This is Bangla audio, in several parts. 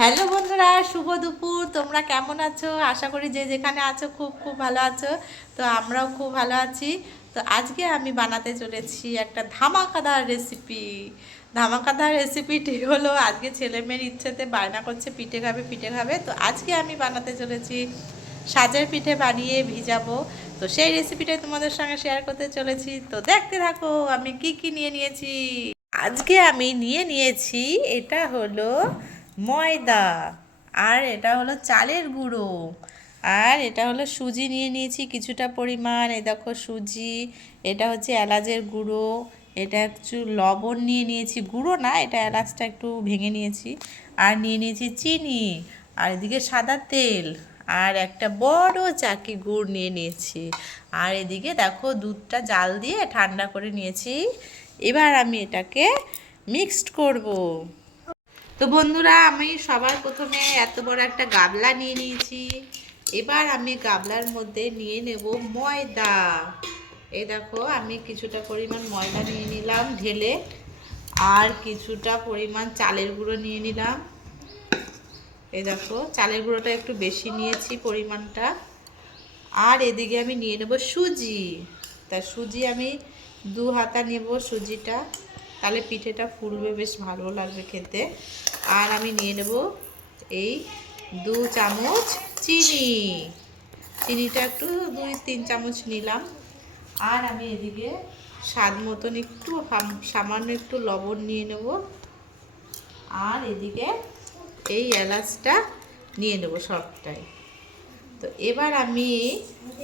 হ্যালো বন্ধুরা, শুভ দুপুর। তোমরা কেমন আছো? আশা করি যে যেখানে আছো খুব খুব ভালো আছো। তো আমরাও খুব ভালো আছি। তো আজকে আমি বানাতে চলেছি একটা ধামাকাদার রেসিপি। ধামাকাদার রেসিপিটি হলো, আজকে ছেলে মেয়ের ইচ্ছেতে বায়না করছে পিঠে খাবে পিঠে খাবে। তো আজকে আমি বানাতে চলেছি সাজের পিঠে বানিয়ে ভিজাবো। তো সেই রেসিপিটাই তোমাদের সঙ্গে শেয়ার করতে চলেছি। তো দেখতে থাকো আমি কি কি নিয়ে নিয়েছি। আজকে আমি নিয়ে নিয়েছি, এটা হলো ময়দা, আর এটা হলো চালের গুঁড়ো, আর এটা হলো সুজি নিয়ে নিয়েছি কিছুটা পরিমাণ। এই দেখো সুজি, এটা হচ্ছে এলাচের গুঁড়ো, এটা একটু লবণ নিয়ে নিয়েছি, গুঁড়ো না, এটা এলাচটা একটু ভেঙে নিয়েছি, আর নিয়ে নিয়েছি চিনি, আর এদিকে সাদা তেল, আর একটা বড় চাকি গুড় নিয়ে নিয়েছি, আর এদিকে দেখো দুধটা জাল দিয়ে ঠান্ডা করে নিয়েছি। এবার আমি এটাকে মিক্সড করব। তো বন্ধুরা, আমি সবার প্রথমে এত বড় একটা গাবলা নিয়ে নিয়েছি। এবার আমি গাবলার মধ্যে নিয়ে নেব ময়দা। এই দেখো আমি কিছুটা পরিমাণ ময়দা নিয়ে নিলাম ঢেলে, আর কিছুটা পরিমাণ চালের গুঁড়ো নিয়ে নিলাম। এই দেখো চালের গুঁড়োটা একটু বেশি নিয়েছি পরিমাণটা। আর এদিকে আমি নিয়ে নেব সুজি। তা সুজি আমি 2 হাতা নেব সুজিটা, তাহলে পিঠেটা ফুলবে, বেশ ভালো লাগবে খেতে। আর আমি নিয়ে নেব এই 2 চামচ চিনি। চিনিটা একটু 2-3 চামচ নিলাম। আর আমি এদিকে স্বাদ মতন একটু সামান্য একটু লবণ নিয়ে নেব। আর এদিকে এই এলাচটা নিয়ে নেব সবটাই। তো এবার আমি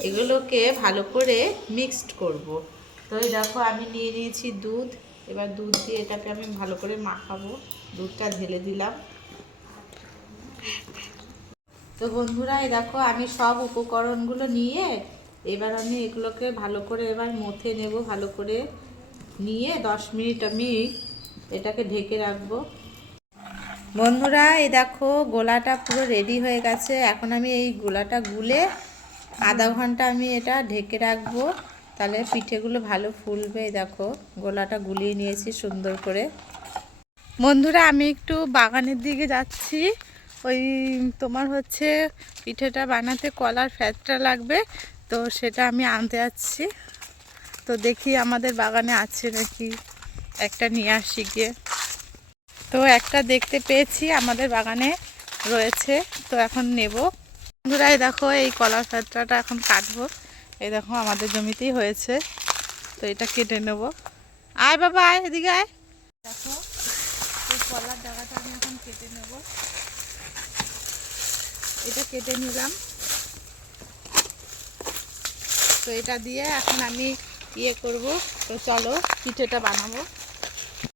এগুলোকে ভালো করে মিক্সড করব। তো এই দেখো আমি নিয়ে নিয়েছি দুধ। এবার দুধ দিয়ে এটাকে আমি ভালো করে মাখাবো। দুধটা ঢেলে দিলাম। তো বন্ধুরা, এই দেখো আমি সব উপকরণগুলো নিয়ে এবার আমি এগুলোকে ভালো করে এবার মথে নেব। ভালো করে নিয়ে 10 মিনিট আমি এটাকে ঢেকে রাখবো। বন্ধুরা, এই দেখো গোলাটা পুরো রেডি হয়ে গেছে। এখন আমি এই গোলাটা গুলে আধা ঘন্টা আমি এটা ঢেকে রাখবো, তাহলে পিঠেগুলো ভালো ফুলবে। এই দেখো গোলাটা গুলিয়ে নিয়েছি সুন্দর করে। বন্ধুরা, আমি একটু বাগানের দিকে যাচ্ছি। ওই তোমার হচ্ছে পিঠেটা বানাতে কলার ফ্যাটটা লাগবে, তো সেটা আমি আনতে যাচ্ছি। তো দেখি আমাদের বাগানে আছে নাকি, একটা নিয়ে আসি গিয়ে। তো একটা দেখতে পেয়েছি আমাদের বাগানে রয়েছে, তো এখন নেব। বন্ধুরা, এই দেখো এই কলার ফ্যাটটা এখন কাটবো। এই দেখো আমাদের জমিতেই হয়েছে, তো এটা কেটে নেব। আয় বাবা, আয় এদিকে আয়। দেখো এই কলার জায়গাটা আমি এখন কেটে নেব। এটা কেটে নিলাম। তো এটা দিয়ে এখন আমি ইয়ে করব। তো চলো পিঠেটা বানাবো।